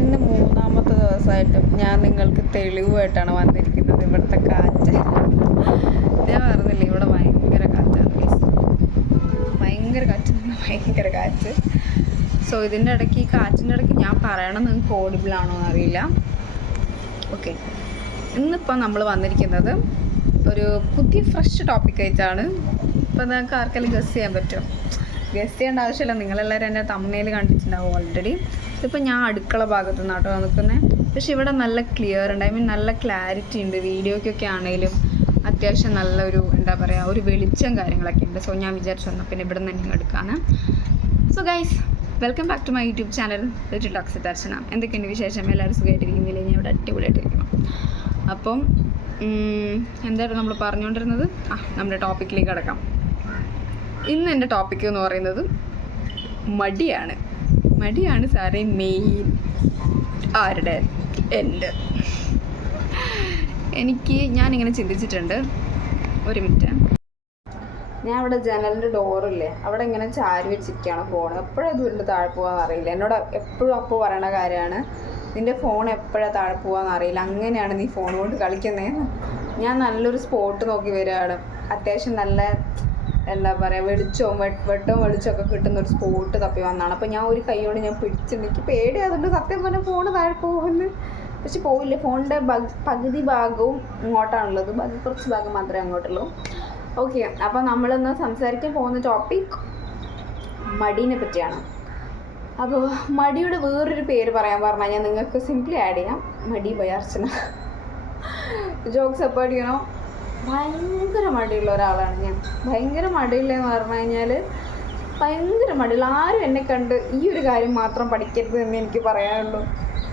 ഇന്ന് മൂന്നാമത്തെ ദിവസമായിട്ടും ഞാൻ നിങ്ങൾക്ക് തെളിവായിട്ടാണ് വന്നിരിക്കുന്നത് ഇവിടുത്തെ കാറ്റ്. ഞാൻ പറഞ്ഞില്ല ഇവിടെ ഭയങ്കര കാറ്റാണ് ഭയങ്കര കാറ്റ് ഭയങ്കര കാറ്റ്. സോ ഇതിന്റെ ഇടയ്ക്ക് ഈ കാറ്റിന്റെ ഇടയ്ക്ക് ഞാൻ പറയണം നിങ്ങൾക്ക് ഓഡിബിൾ ആണോ എന്നറിയില്ല ഓക്കെ ഇന്നിപ്പോൾ നമ്മൾ വന്നിരിക്കുന്നത് ഒരു പുതിയ ഫ്രഷ് ടോപ്പിക് ആയിട്ടാണ്. ഇപ്പോൾ നിങ്ങൾക്ക് ആർക്കെങ്കിലും ഗസ് ചെയ്യാൻ പറ്റും ഗസ് ചെയ്യേണ്ട ആവശ്യമില്ല. നിങ്ങളെല്ലാവരും എന്റെ തമ്മയിൽ കണ്ടിട്ടുണ്ടാവും ഓൾറെഡി ഇതിപ്പോൾ ഞാൻ അടുക്കള ഭാഗത്ത് നിന്നാട്ടോ നിൽക്കുന്നത് പക്ഷെ ഇവിടെ നല്ല ക്ലിയർ ഉണ്ട്. ഐ മീൻ നല്ല ക്ലാരിറ്റി ഉണ്ട്. വീഡിയോയ്ക്കൊക്കെ ആണെങ്കിലും അത്യാവശ്യം നല്ലൊരു എന്താ പറയുക ഒരു വെളിച്ചം കാര്യങ്ങളൊക്കെ ഉണ്ട്. സോ ഞാൻ വിചാരിച്ചു വന്നാൽ പിന്നെ ഇവിടെ നിന്ന് തന്നെ എടുക്കാണ് so guys welcome back to my YouTube channel little talks Darshana എന്തൊക്കെയുണ്ട് വിശേഷം? എല്ലാവരും സുഖമായിട്ടിരിക്കുന്നില്ലേ ഞാൻ ഇവിടെ അടിപൊളിയായിട്ടിരിക്കണം അപ്പം എന്തായിരുന്നു നമ്മൾ പറഞ്ഞുകൊണ്ടിരുന്നത്? ആ നമ്മുടെ ടോപ്പിക്കിലേക്ക് കിടക്കാം. ഇന്ന് എന്റെ ടോപ്പിക് എന്ന് പറയുന്നത് മടിയാണ്. മടിയാണ് സാറേ മെയിൻ ആരുടെ? എന്റെ. എനിക്ക് ഞാനിങ്ങനെ ചിന്തിച്ചിട്ടുണ്ട്. ഒരു മിനിറ്റ് ഞാൻ അവിടെ ജനലിന്റെ ഡോറില്ലേ അവിടെ ഇങ്ങനെ ചാരി വെച്ചിരിക്കുകയാണ് ഫോൺ എപ്പോഴാണ് ദൂരിൽ താഴെ പോകാൻ അറിയില്ല. എന്നോട് എപ്പോഴും അപ്പോൾ പറയണ കാര്യമാണ് നിന്റെ ഫോൺ എപ്പോഴാണ് താഴെ പോകാൻ അറിയില്ല. അങ്ങനെയാണ് നീ ഫോൺ കൊണ്ട് കളിക്കുന്നത് ഞാൻ നല്ലൊരു സ്പോട്ട് നോക്കി വരികയാണ്. അത്യാവശ്യം നല്ല എന്താ പറയുക വെളിച്ചവും വെട്ടവും വെളിച്ചമൊക്കെ കിട്ടുന്ന ഒരു സ്പോട്ട് തപ്പി വന്നതാണ്. അപ്പോൾ ഞാൻ ഒരു കൈയോട് ഞാൻ പിടിച്ചിട്ടുണ്ട് എനിക്ക് പേടിയാതുകൊണ്ട് സത്യം പറഞ്ഞാൽ ഫോൺ താഴെ പോകുന്നു. പക്ഷെ പോവില്ല ഫോണിന്റെ പകുതി ഭാഗവും ഇങ്ങോട്ടാണുള്ളത്. കുറച്ച് ഭാഗം മാത്രമേ അങ്ങോട്ടുള്ളൂ. ഓക്കെ അപ്പോൾ നമ്മളിന്ന് സംസാരിക്കാൻ പോകുന്ന ടോപ്പിക് മടീനെ പറ്റിയാണ്. അപ്പോൾ മടിയുടെ വേറൊരു പേര് പറയാൻ പറഞ്ഞു നിങ്ങൾക്ക് സിംപ്ലി ആഡ് ചെയ്യാം. മടി ബൈ അർച്ചന. ജോക്സ് എപ്പോഴും ഭയങ്കര മടിയുള്ള ഒരാളാണ് ഞാൻ. ഭയങ്കര മടിയുള്ളതെന്ന് പറഞ്ഞു കഴിഞ്ഞാൽ ഭയങ്കര മടിയുള്ള ആരും എന്നെ കണ്ട് ഈ ഒരു കാര്യം മാത്രം പഠിക്കരുത് എന്ന് എനിക്ക് പറയാനുള്ളൂ.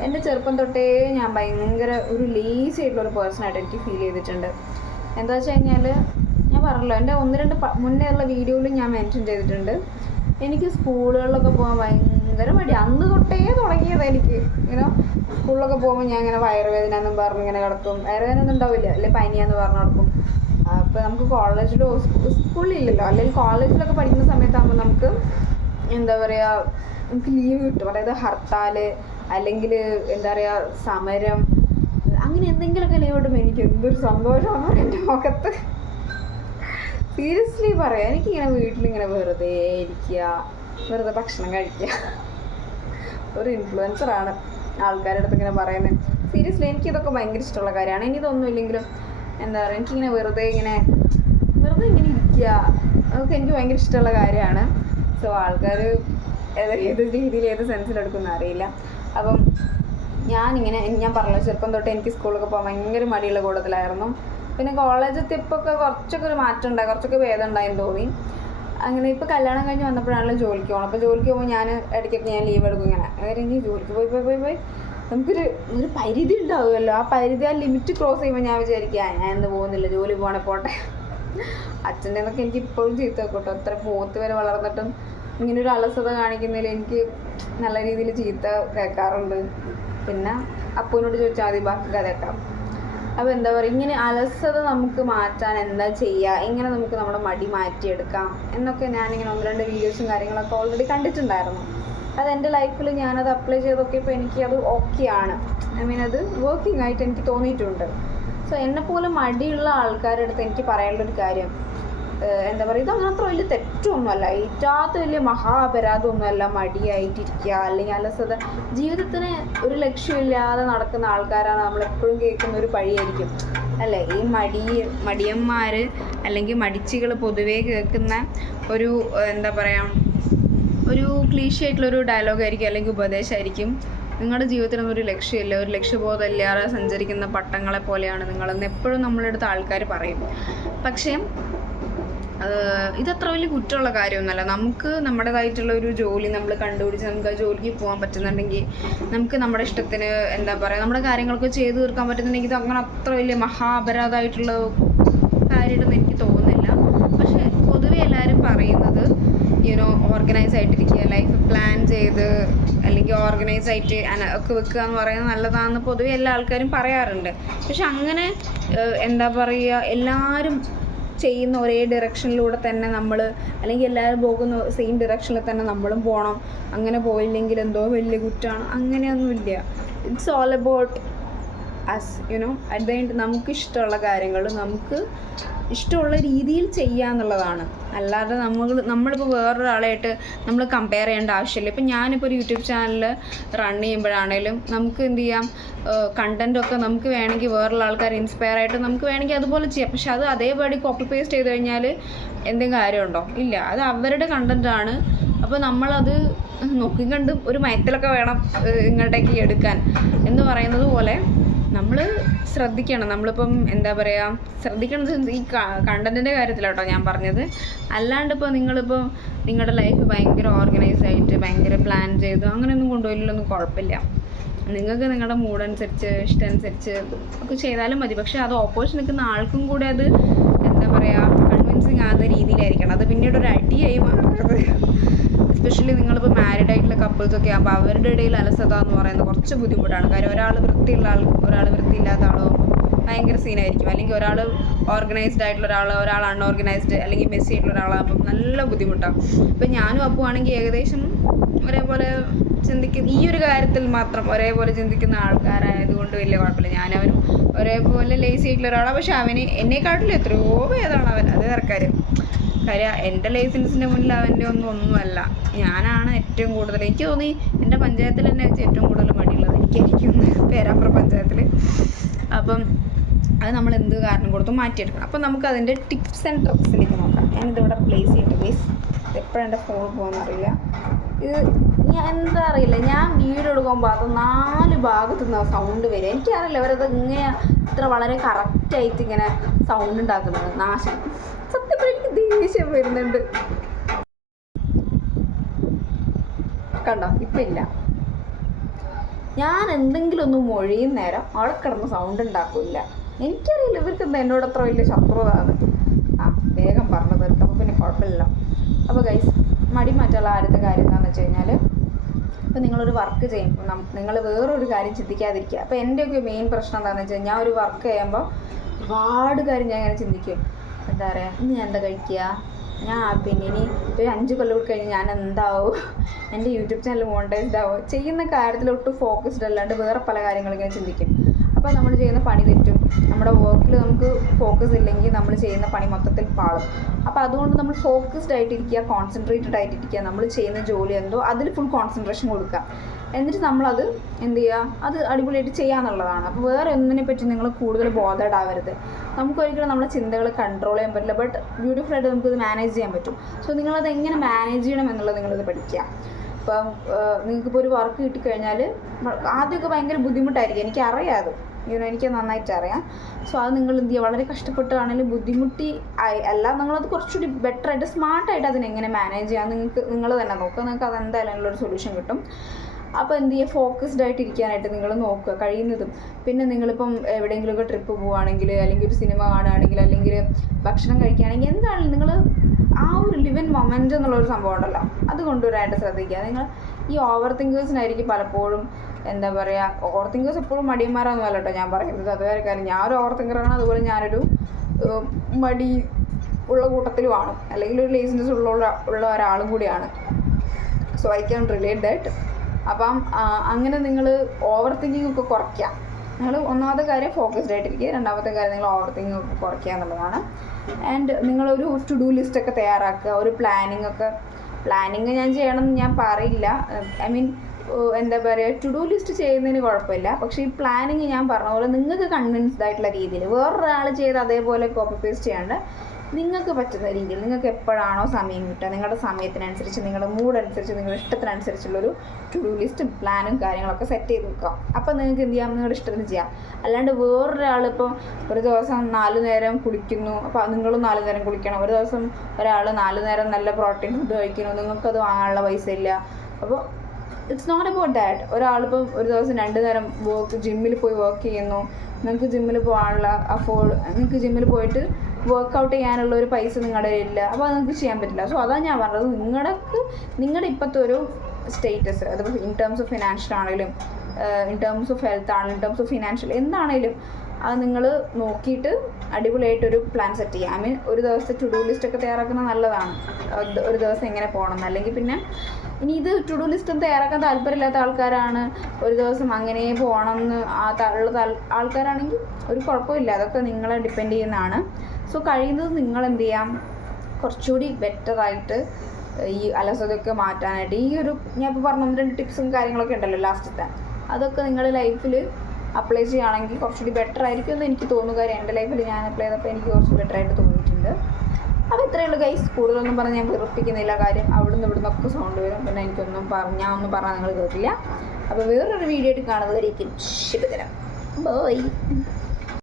എന്റെ ചെറുപ്പം തൊട്ടേ ഞാൻ ഭയങ്കര ഒരു ലേസി ആയിട്ടുള്ള ഒരു പേഴ്സണായിട്ട് എനിക്ക് ഫീൽ ചെയ്തിട്ടുണ്ട്. എന്താ വെച്ച് കഴിഞ്ഞാൽ ഞാൻ പറഞ്ഞല്ലോ എന്റെ ഒന്ന് രണ്ട് മുന്നേ ഉള്ള വീഡിയോയിലും ഞാൻ മെൻഷൻ ചെയ്തിട്ടുണ്ട്. എനിക്ക് സ്കൂളുകളിലൊക്കെ പോകാൻ ഭയങ്കര മടി അന്ന് തൊട്ടേ തുടങ്ങിയത് എനിക്ക്. ഇങ്ങനെ സ്കൂളിലൊക്കെ പോകുമ്പോൾ ഞാൻ ഇങ്ങനെ വയറുവേദന എന്നും പറഞ്ഞ് ഇങ്ങനെ കിടക്കും. വയറുവേദന ഒന്നും ഉണ്ടാവില്ല. അല്ലെ പനിയാന്ന് പറഞ്ഞ് കിടക്കും. അപ്പോൾ നമുക്ക് കോളേജിലോ സ്കൂളിലില്ലല്ലോ അല്ലെങ്കിൽ കോളേജിലൊക്കെ പഠിക്കുന്ന സമയത്താകുമ്പോൾ നമുക്ക് എന്താ പറയുക നമുക്ക് ലീവ് കിട്ടും. അതായത് ഹർത്താൽ അല്ലെങ്കിൽ എന്താ പറയുക സമരം അങ്ങനെ എന്തെങ്കിലുമൊക്കെ ലീവ് കിട്ടുമ്പോൾ എനിക്ക് എന്തൊരു സന്തോഷമാണ് എന്റെ മുഖത്ത്. സീരിയസ്ലി പറയാം. എനിക്കിങ്ങനെ വീട്ടിലിങ്ങനെ വെറുതെ ഇരിക്കുക. വെറുതെ ഭക്ഷണം കഴിക്കുക. ഒരു ഇൻഫ്ലുവൻസറാണ് ആൾക്കാരുടെ അടുത്ത് ഇങ്ങനെ പറയുന്നത് സീരിയസ്ലി എനിക്കിതൊക്കെ ഭയങ്കര ഇഷ്ടമുള്ള കാര്യമാണ്. ഇനി ഇതൊന്നും ഇല്ലെങ്കിലും എന്താ പറയുക എനിക്കിങ്ങനെ വെറുതെ ഇങ്ങനെ വെറുതെ ഇങ്ങനെ ഇരിക്കുക. അതൊക്കെ എനിക്ക് ഭയങ്കര ഇഷ്ടമുള്ള കാര്യമാണ്. സോ ആൾക്കാർ ഏത് രീതിയിൽ ഏത് സെൻസിലെടുക്കുന്ന അറിയില്ല. അപ്പം ഞാനിങ്ങനെ ഞാൻ പറഞ്ഞു ചെറുപ്പം തൊട്ട് എനിക്ക് സ്കൂളിലൊക്കെ പോകാൻ ഭയങ്കര മടിയുള്ള കൂട്ടത്തിലായിരുന്നു. പിന്നെ കോളേജ് എത്തിയപ്പോഴൊക്കെ കുറച്ചൊക്കെ ഒരു മാറ്റം ഉണ്ടായി കുറച്ചൊക്കെ ഭേദം ഉണ്ടായെന്ന് തോന്നി. അങ്ങനെ ഇപ്പോൾ കല്യാണം കഴിഞ്ഞ് വന്നപ്പോഴാണല്ലോ ജോലിക്ക് പോകണം അപ്പോൾ ജോലിക്ക് പോകുമ്പോൾ ഞാൻ ഇടയ്ക്കൊക്കെ ഞാൻ ലീവ് എടുക്കും ഇങ്ങനെ. അങ്ങനെ ഇനി ജോലിക്ക് പോയി പോയി പോയി പോയി. നമുക്കൊരു ഒരു പരിധി ഉണ്ടാവുമല്ലോ. ആ പരിധി ആ ലിമിറ്റ് ക്രോസ് ചെയ്യുമ്പോൾ ഞാൻ വിചാരിക്കുക ഞാൻ ഇന്ന് പോകുന്നില്ല ജോലി പോകണേ പോട്ടെ. അച്ഛന്റെ എന്നൊക്കെ എനിക്ക് ഇപ്പോഴും ചീത്ത കേട്ടോ അത്ര പോത്ത് വരെ വളർന്നിട്ടും ഇങ്ങനെ ഒരു അലസത കാണിക്കുന്നതിൽ എനിക്ക് നല്ല രീതിയിൽ ചീത്ത കേൾക്കാറുണ്ട്. പിന്നെ അപ്പൂനോട് ചോദിച്ചാൽ മതി ബാക്കി കഥയൊക്കാം. അപ്പോൾ എന്താ പറയുക ഇങ്ങനെ അലസത നമുക്ക് മാറ്റാൻ എന്താ ചെയ്യുക എങ്ങനെ നമുക്ക് നമ്മുടെ മടി മാറ്റിയെടുക്കാം? എന്നൊക്കെ ഞാനിങ്ങനെ ഒന്ന് രണ്ട് വീഡിയോസും കാര്യങ്ങളൊക്കെ ഓൾറെഡി കണ്ടിട്ടുണ്ടായിരുന്നു. അത് എന്റെ ലൈഫിൽ ഞാനത് അപ്ലൈ ചെയ്തൊക്കെ ഇപ്പോൾ എനിക്ക് അത് ഓക്കെയാണ് ഐ മീൻ അത് വർക്കിംഗ് ആയിട്ട് എനിക്ക് തോന്നിയിട്ടുണ്ട്. സോ എന്നെപ്പോലെ മടിയുള്ള ആൾക്കാരുടെ അടുത്ത് എനിക്ക് പറയാനുള്ള ഒരു കാര്യം. എന്താ പറയുക ഇതങ്ങനെ അത്ര വലിയ തെറ്റൊന്നുമല്ല. ഏറ്റവും വലിയ മഹാപരാധമൊന്നുമല്ല മടിയായിട്ടിരിക്കുക. അല്ലെങ്കിൽ അലസത ജീവിതത്തിന് ഒരു ലക്ഷ്യമില്ലാതെ നടക്കുന്ന ആൾക്കാരാണ് നമ്മളെപ്പോഴും കേൾക്കുന്ന ഒരു പഴിയായിരിക്കും. അല്ലേ? ഈ മടി മടിയന്മാർ അല്ലെങ്കിൽ മടിച്ചികൾ പൊതുവേ കേൾക്കുന്ന ഒരു എന്താ പറയുക ഒരു ക്ലീഷ ആയിട്ടുള്ളൊരു ഡയലോഗ് ആയിരിക്കും അല്ലെങ്കിൽ ഉപദേശമായിരിക്കും. നിങ്ങളുടെ ജീവിതത്തിനൊന്നും ഒരു ലക്ഷ്യമില്ല. ഒരു ലക്ഷ്യബോധമില്ലാതെ സഞ്ചരിക്കുന്ന പട്ടങ്ങളെ പോലെയാണ് നിങ്ങളെന്ന് എപ്പോഴും നമ്മളുടെ അടുത്ത് ആൾക്കാർ പറയും. പക്ഷേ ഇതത്ര വലിയ കുറ്റമുള്ള കാര്യമൊന്നുമല്ല. നമുക്ക് നമ്മുടേതായിട്ടുള്ള ഒരു ജോലി നമ്മൾ കണ്ടുപിടിച്ച് നമുക്ക് ആ ജോലിക്ക് പോകാൻ പറ്റുന്നുണ്ടെങ്കിൽ നമുക്ക് നമ്മുടെ ഇഷ്ടത്തിന് എന്താ പറയുക നമ്മുടെ കാര്യങ്ങളൊക്കെ ചെയ്തു തീർക്കാൻ പറ്റുന്നുണ്ടെങ്കിൽ അങ്ങനെ അത്ര വലിയ മഹാപരാധമായിട്ടുള്ള കാര്യമായിട്ടൊന്നും എനിക്ക് തോന്നുന്നില്ല. പക്ഷേ പൊതുവെ എല്ലാവരും പറയുന്നത് യുനോ ഓർഗനൈസ് ആയിട്ടിരിക്കുക ലൈഫ് പ്ലാൻ ചെയ്ത് അല്ലെങ്കിൽ ഓർഗനൈസ് ആയിട്ട് ഒക്കെ വെക്കുക എന്ന് പറയുന്നത് നല്ലതാണെന്ന് പൊതുവെ എല്ലാ ആൾക്കാരും പറയാറുണ്ട്. പക്ഷെ അങ്ങനെ എന്താ പറയുക എല്ലാവരും ചെയ്യുന്ന ഒരേ ഡയറക്ഷനിലൂടെ തന്നെ നമ്മൾ അല്ലെങ്കിൽ എല്ലാവരും പോകുന്ന സെയിം ഡയറക്ഷനിൽ തന്നെ നമ്മളും പോകണം അങ്ങനെ പോയില്ലെങ്കിൽ എന്തോ വലിയ കുറ്റമാണ് അങ്ങനെയൊന്നുമില്ല. It's all about us you know at the end നമുക്ക് ഇഷ്ടമുള്ള കാര്യങ്ങൾ നമുക്ക് ഇഷ്ടമുള്ള രീതിയിൽ ചെയ്യുക എന്നുള്ളതാണ്. അല്ലാതെ നമ്മൾ നമ്മളിപ്പോൾ വേറൊരാളായിട്ട് നമ്മൾ കമ്പയർ ചെയ്യേണ്ട ആവശ്യമില്ല. ഇപ്പം ഞാനിപ്പോൾ ഒരു യൂട്യൂബ് ചാനൽ റൺ ചെയ്യുമ്പോഴാണേലും നമുക്ക് എന്ത് ചെയ്യാം? കണ്ടന്റൊക്കെ നമുക്ക് വേണമെങ്കിൽ വേറുള്ള ആൾക്കാർ ഇൻസ്പയർ ആയിട്ട് നമുക്ക് വേണമെങ്കിൽ അതുപോലെ ചെയ്യാം. പക്ഷെ അത് അതേപടി കോപ്പി പേസ്റ്റ് ചെയ്ത് കഴിഞ്ഞാൽ എന്തെങ്കിലും കാര്യമുണ്ടോ? ഇല്ല. അത് അവരുടെ കണ്ടന്റാണ് അപ്പോൾ നമ്മളത് നോക്കി ഒരു മയത്തിലൊക്കെ വേണം ഇങ്ങോട്ടേക്ക് എടുക്കാൻ എന്ന് പറയുന്നത് പോലെ നമ്മൾ ശ്രദ്ധിക്കണം. നമ്മളിപ്പം എന്താ പറയുക ശ്രദ്ധിക്കണം ഈ കണ്ടന്റിന്റെ കാര്യത്തിലാട്ടോ ഞാൻ പറഞ്ഞത്. അല്ലാണ്ട് ഇപ്പോൾ നിങ്ങളിപ്പോൾ നിങ്ങളുടെ ലൈഫ് ഭയങ്കര ഓർഗനൈസ് ആയിട്ട് ഭയങ്കര പ്ലാൻ ചെയ്തു അങ്ങനെയൊന്നും കൊണ്ടുപോയില്ലൊന്നും കുഴപ്പമില്ല. നിങ്ങൾക്ക് നിങ്ങളുടെ മൂഡ് അനുസരിച്ച് ഇഷ്ടം അനുസരിച്ച് ഒക്കെ ചെയ്താലും മതി. പക്ഷേ അത് ഓപ്പോസിറ്റ് നിൽക്കുന്ന ആൾക്കും കൂടെ അത് എന്താ പറയുക കൺവിൻസിങ് ആകുന്ന രീതിയിലായിരിക്കണം. അത് പിന്നീട് ഒരു അടിയായി മാറരുത്. മാരീഡ് ആയിട്ടുള്ള കപ്പിൾസ് ഒക്കെ ആകുമ്പോൾ അവരുടെ ഇടയിൽ അലസത എന്ന് പറയുന്നത് കുറച്ച് ബുദ്ധിമുട്ടാണ്. കാര്യം ഒരാൾ വൃത്തിയുള്ള ആൾ ഒരാൾ വൃത്തിയില്ലാത്ത ആളാകുമ്പോൾ ഭയങ്കര സീനായിരിക്കും അല്ലെങ്കിൽ ഒരാൾ ഓർഗനൈസ്ഡ് ആയിട്ടുള്ള ഒരാൾ ഒരാൾ അൺഓർഗനൈസ്ഡ് അല്ലെങ്കിൽ മെസ്സി ആയിട്ടുള്ള ഒരാളാകുമ്പോൾ നല്ല ബുദ്ധിമുട്ടാണ്. ഇപ്പം ഞാനും അപ്പു ആണെങ്കിൽ ഏകദേശം ഒരേപോലെ ചിന്തിക്കുന്ന ഈ ഒരു കാര്യത്തിൽ മാത്രം ഒരേപോലെ ചിന്തിക്കുന്ന ആൾക്കാരായതുകൊണ്ട് വലിയ കുഴപ്പമില്ല. ഞാനവനും ഒരേപോലെ ലേസി ആയിട്ടുള്ള ഒരാളാണ് പക്ഷെ അവന് എന്നെക്കാട്ടിലും എത്രയോ ഭേദമാണ് അവൻ. അത് വേറെ കാര്യം എന്റെ ലൈസൻസിന്റെ മുന്നിൽ അവന്റെ ഒന്നും ഒന്നുമല്ല. ഞാനാണ് ഏറ്റവും കൂടുതൽ എനിക്ക് തോന്നി എന്റെ പഞ്ചായത്തിൽ തന്നെ വെച്ച് ഏറ്റവും കൂടുതൽ മടിയുള്ളത് എനിക്കായിരിക്കും പേരാമ്പ്ര പഞ്ചായത്തിൽ. അപ്പം അത് നമ്മൾ എന്ത് കാരണം കൊടുത്തും മാറ്റിയെടുക്കണം. അപ്പം നമുക്ക് അതിന്റെ ടിപ്സ് ആൻഡ് ട്രിക്സിലേക്ക് നോക്കാം. ഞാനിതിവിടെ പ്ലേസ് ചെയ്യട്ടെ പ്ലീസ് എപ്പോഴും എന്റെ ഫോൺ പോകുന്നറിയില്ല ഇത് ഞാൻ എന്താ അറിയില്ല ഞാൻ വീഡിയോ എടുക്കുമ്പോൾ അത് നാല് ഭാഗത്തു നിന്ന് സൗണ്ട് വരും എനിക്കറിയില്ല അവരത് ഇങ്ങനെ ഇത്ര വളരെ കറക്റ്റായിട്ട് ഇങ്ങനെ സൗണ്ട് ഉണ്ടാക്കുന്നത്. നാശം. സത്യം ദേഷ്യം വരുന്നുണ്ട്. കണ്ടോ? ഇപ്പം ഇല്ല. ഞാൻ എന്തെങ്കിലും ഒന്ന് മൊഴിയും നേരം അവിടെ കിടന്ന് സൗണ്ട് ഉണ്ടാക്കില്ല. എനിക്കറിയില്ല ഇവർക്ക് എന്താ എന്നോട് അത്ര വലിയ ശത്രുതാണ് ആ വേഗം പറഞ്ഞു തീർക്കാം. അപ്പോൾ പിന്നെ കുഴപ്പമില്ല അപ്പോൾ ഗൈസ് മടി മാറ്റാനുള്ള ആദ്യത്തെ കാര്യം എന്താണെന്ന് വെച്ച് കഴിഞ്ഞാൽ ഇപ്പോൾ നിങ്ങളൊരു വർക്ക് ചെയ്യുമ്പോൾ നിങ്ങൾ വേറൊരു കാര്യം ചിന്തിക്കാതിരിക്കുക. അപ്പോൾ എന്റെയൊക്കെ മെയിൻ പ്രശ്നം എന്താണെന്ന് വെച്ചാൽ ഞാൻ ഒരു വർക്ക് ചെയ്യുമ്പോൾ ഒരുപാട് കാര്യം ഞാൻ ഇങ്ങനെ ചിന്തിക്കും. എന്താ പറയുക ഇന്ന് ഞാൻ എന്താ കഴിക്കുക ഞാൻ പിന്നെ ഇനി ഒരു അഞ്ച് കൊല്ലം കൂടി കഴിഞ്ഞ് ഞാൻ എന്താവും? എന്റെ യൂട്യൂബ് ചാനൽ മോണിറ്റൈസ്ഡ് ആവും ചെയ്യുന്ന കാര്യത്തിൽ ഒട്ടും ഫോക്കസ്ഡ് അല്ലാണ്ട് വേറെ പല കാര്യങ്ങളും ഇങ്ങനെ ചിന്തിക്കും. അപ്പോൾ നമ്മൾ ചെയ്യുന്ന പണി തെറ്റും. നമ്മുടെ വർക്കിൽ നമുക്ക് ഫോക്കസ് ഇല്ലെങ്കിൽ നമ്മൾ ചെയ്യുന്ന പണി മൊത്തത്തിൽ പാളും. അപ്പോൾ അതുകൊണ്ട് നമ്മൾ ഫോക്കസ്ഡ് ആയിട്ടിരിക്കുക കോൺസെൻട്രേറ്റഡ് ആയിട്ടിരിക്കുക. നമ്മൾ ചെയ്യുന്ന ജോലി എന്തോ അതിൽ ഫുൾ കോൺസെൻട്രേഷൻ കൊടുക്കുക. എന്നിട്ട് നമ്മളത് എന്ത് ചെയ്യുക അത് അടിപൊളിയായിട്ട് ചെയ്യാന്നുള്ളതാണ്. അപ്പോൾ വേറെ ഒന്നിനെ പറ്റി നിങ്ങൾ കൂടുതൽ ബോധേഡ് ആവരുത്. നമുക്ക് ഒരിക്കലും നമ്മളെ ചിന്തകൾ കൺട്രോൾ ചെയ്യാൻ പറ്റില്ല. ബട്ട് ബ്യൂട്ടിഫുൾ ആയിട്ട് നമുക്കിത് മാനേജ് ചെയ്യാൻ പറ്റും. സോ നിങ്ങളത് എങ്ങനെ മാനേജ് ചെയ്യണം എന്നുള്ളത് നിങ്ങളിത് പഠിക്കുക. ഇപ്പം നിങ്ങൾക്കിപ്പോൾ ഒരു വർക്ക് കിട്ടിക്കഴിഞ്ഞാൽ ആദ്യമൊക്കെ ഭയങ്കര ബുദ്ധിമുട്ടായിരിക്കും. എനിക്കറിയാം ഇങ്ങനെ എനിക്ക് നന്നായിട്ട് അറിയാം. സോ അത് നിങ്ങൾ എന്ത് ചെയ്യുക? വളരെ കഷ്ടപ്പെട്ടാണെങ്കിലും ബുദ്ധിമുട്ടി ആയി- അല്ല നിങ്ങളത് കുറച്ചുകൂടി ബെറ്ററായിട്ട് സ്മാർട്ടായിട്ട് അതിനെങ്ങനെ മാനേജ് ചെയ്യാം? നിങ്ങൾക്ക് നിങ്ങൾ തന്നെ നോക്കുക നിങ്ങൾക്ക് അത് എന്തായാലും അതിനുള്ളൊരു സൊല്യൂഷൻ കിട്ടും. അപ്പോൾ എന്ത് ചെയ്യുക ഫോക്കസ്ഡ് ആയിട്ട് ഇരിക്കാനായിട്ട് നിങ്ങൾ നോക്കുക കഴിയുന്നതും. പിന്നെ നിങ്ങളിപ്പം എവിടെയെങ്കിലുമൊക്കെ ട്രിപ്പ് പോവുകയാണെങ്കിൽ അല്ലെങ്കിൽ ഒരു സിനിമ കാണുകയാണെങ്കിൽ അല്ലെങ്കിൽ ഭക്ഷണം കഴിക്കുകയാണെങ്കിൽ എന്താണെങ്കിലും നിങ്ങൾ ആ ഒരു ലിവൻ മൊമെന്റ് എന്നുള്ളൊരു സംഭവം ഉണ്ടല്ലോ. അത് കൊണ്ടുവരാനായിട്ട് ശ്രദ്ധിക്കുക. നിങ്ങൾ ഈ ഓവർ തിങ്കേഴ്സിനായിരിക്കും പലപ്പോഴും എന്താ പറയുക ഓവർ തിങ്കേഴ്സ് എപ്പോഴും മടിയന്മാരാണെന്ന് കേട്ടോ ഞാൻ പറയുന്നത്. അത് കാര്യം കാര്യം ഒരു ഓവർ തിങ്കറാണ് അതുപോലെ ഞാനൊരു മടി ഉള്ള കൂട്ടത്തിലുമാണ്. അല്ലെങ്കിൽ ഒരു ലേസിനെസ് ഉള്ള ഉള്ള ഒരാളും കൂടിയാണ്. So I can relate that അപ്പം അങ്ങനെ നിങ്ങൾ ഓവർ തിങ്കിങ് ഒക്കെ കുറയ്ക്കുക. നിങ്ങൾ ഒന്നാമത്തെ കാര്യം ഫോക്കസ്ഡ് ആയിട്ടിരിക്കുക. രണ്ടാമത്തെ കാര്യം നിങ്ങൾ ഓവർ തിങ്കിങ് ഒക്കെ കുറയ്ക്കുക എന്നുള്ളതാണ്. ആൻഡ് നിങ്ങളൊരു ടു ഡു ലിസ്റ്റ് ഒക്കെ തയ്യാറാക്കുക. ഒരു പ്ലാനിങ് ഒക്കെ. പ്ലാനിങ് ഞാൻ ചെയ്യണമെന്ന് ഞാൻ പറയില്ല. ഐ മീൻ എന്താ പറയുക ടു ഡു ലിസ്റ്റ് ചെയ്യുന്നതിന് കുഴപ്പമില്ല. പക്ഷേ ഈ പ്ലാനിങ് ഞാൻ പറഞ്ഞ പോലെ നിങ്ങൾക്ക് കൺവിൻസ്ഡ് ആയിട്ടുള്ള രീതിയിൽ വേറൊരാൾ ചെയ്ത് അതേപോലെ കോപ്പി പേസ്റ്റ് ചെയ്യാണ്ട് നിങ്ങൾക്ക് പറ്റുന്ന രീതിയിൽ നിങ്ങൾക്ക് എപ്പോഴാണോ സമയം കിട്ടുക നിങ്ങളുടെ സമയത്തിനനുസരിച്ച് നിങ്ങളുടെ മൂഡ് അനുസരിച്ച് നിങ്ങളുടെ ഇഷ്ടത്തിനനുസരിച്ചുള്ളൊരു ടു ഡു ലിസ്റ്റും പ്ലാനും കാര്യങ്ങളൊക്കെ സെറ്റ് ചെയ്ത് വെക്കുക. അപ്പോൾ നിങ്ങൾക്ക് എന്ത് ചെയ്യാം? നിങ്ങളുടെ ഇഷ്ടത്തിന് ചെയ്യാം. അല്ലാണ്ട് വേറൊരാൾ ഒരു ദിവസം നാല് നേരം കുളിക്കുന്നു അപ്പോൾ നിങ്ങളും നാല് നേരം കുളിക്കണം. ഒരു ദിവസം ഒരാൾ നാല് നേരം നല്ല പ്രോട്ടീൻ ഫുഡ് കഴിക്കുന്നു നിങ്ങൾക്കത് വാങ്ങാനുള്ള പൈസ ഇല്ല. അപ്പോൾ ഇറ്റ്സ് നോട്ട് അബൌട്ട് ദാറ്റ് ഒരാളിപ്പം ഒരു ദിവസം രണ്ട് നേരം വർക്ക് ജിമ്മിൽ പോയി വർക്ക് ചെയ്യുന്നു നിങ്ങൾക്ക് ജിമ്മിൽ പോകാനുള്ള അഫോർഡ് നിങ്ങൾക്ക് ജിമ്മിൽ പോയിട്ട് വർക്കൗട്ട് ചെയ്യാനുള്ള ഒരു പൈസ നിങ്ങളുടെ ഇല്ല അപ്പോൾ അത് നിങ്ങൾക്ക് ചെയ്യാൻ പറ്റില്ല. സോ അതാണ് ഞാൻ പറഞ്ഞത്. നിങ്ങൾക്ക് നിങ്ങളുടെ ഇപ്പോഴത്തെ ഒരു സ്റ്റേറ്റസ് അതിപ്പോൾ ഇൻ ടേംസ് ഓഫ് ഫിനാൻഷ്യൽ ആണെങ്കിലും ഇൻ ടേംസ് ഓഫ് ഹെൽത്ത് ആണെങ്കിലും ഇൻ ടേംസ് ഓഫ് ഫിനാൻഷ്യൽ എന്താണെങ്കിലും അത് നിങ്ങൾ നോക്കിയിട്ട് അടിപൊളിയായിട്ടൊരു പ്ലാൻ സെറ്റ് ചെയ്യുക ഐ മീൻ ഒരു ദിവസത്തെ ടു ഡു ലിസ്റ്റ് ഒക്കെ തയ്യാറാക്കുന്നത് നല്ലതാണ്. ഒരു ദിവസം എങ്ങനെ പോകണം? അല്ലെങ്കിൽ പിന്നെ ഇനി ഇത് ടു ഡു ലിസ്റ്റ് തയ്യാറാക്കാൻ താല്പര്യമില്ലാത്ത ആൾക്കാരാണ്. ഒരു ദിവസം അങ്ങനെ പോകണം എന്ന് ആ ഉള്ള ആൾക്കാരാണെങ്കിൽ ഒരു കുഴപ്പമില്ല. അതൊക്കെ നിങ്ങളെ ഡിപ്പെൻഡ് ചെയ്യുന്നതാണ്. സോ കഴിയുന്നത് നിങ്ങൾ എന്ത് ചെയ്യാം കുറച്ചുകൂടി ബെറ്ററായിട്ട് ഈ അലസതയൊക്കെ മാറ്റാനായിട്ട് ഈ ഒരു ഞാൻ ഇപ്പോൾ പറഞ്ഞ ഒന്ന് രണ്ട് ടിപ്സും കാര്യങ്ങളൊക്കെ ഉണ്ടല്ലോ ലാസ്റ്റത്തെ അതൊക്കെ നിങ്ങളുടെ ലൈഫിൽ അപ്ലൈ ചെയ്യുകയാണെങ്കിൽ കുറച്ചുകൂടി ബെറ്റർ ആയിരിക്കും എന്ന് എനിക്ക് തോന്നുന്നു. കാര്യം എന്റെ ലൈഫിൽ ഞാൻ അപ്ലൈ ചെയ്തപ്പോൾ എനിക്ക് കുറച്ച് ബെറ്റർ ആയിട്ട് തോന്നിയിട്ടുണ്ട്. അപ്പോൾ ഇത്രയേ ഉള്ളൂ ഗൈസ് കൂടുതലൊന്നും പറഞ്ഞ് ഞാൻ വെറുപ്പിക്കുന്നില്ല. കാര്യം അവിടുന്ന് ഇവിടുന്ന് ഒക്കെ സൗണ്ട് വരും. പിന്നെ എനിക്കൊന്നും ഞാൻ ഒന്നും പറഞ്ഞാൽ നിങ്ങൾ കേട്ടില്ല അപ്പോൾ വേറൊരു വീഡിയോ ആയിട്ട് കാണുന്നതായിരിക്കും ശരി ബോയ്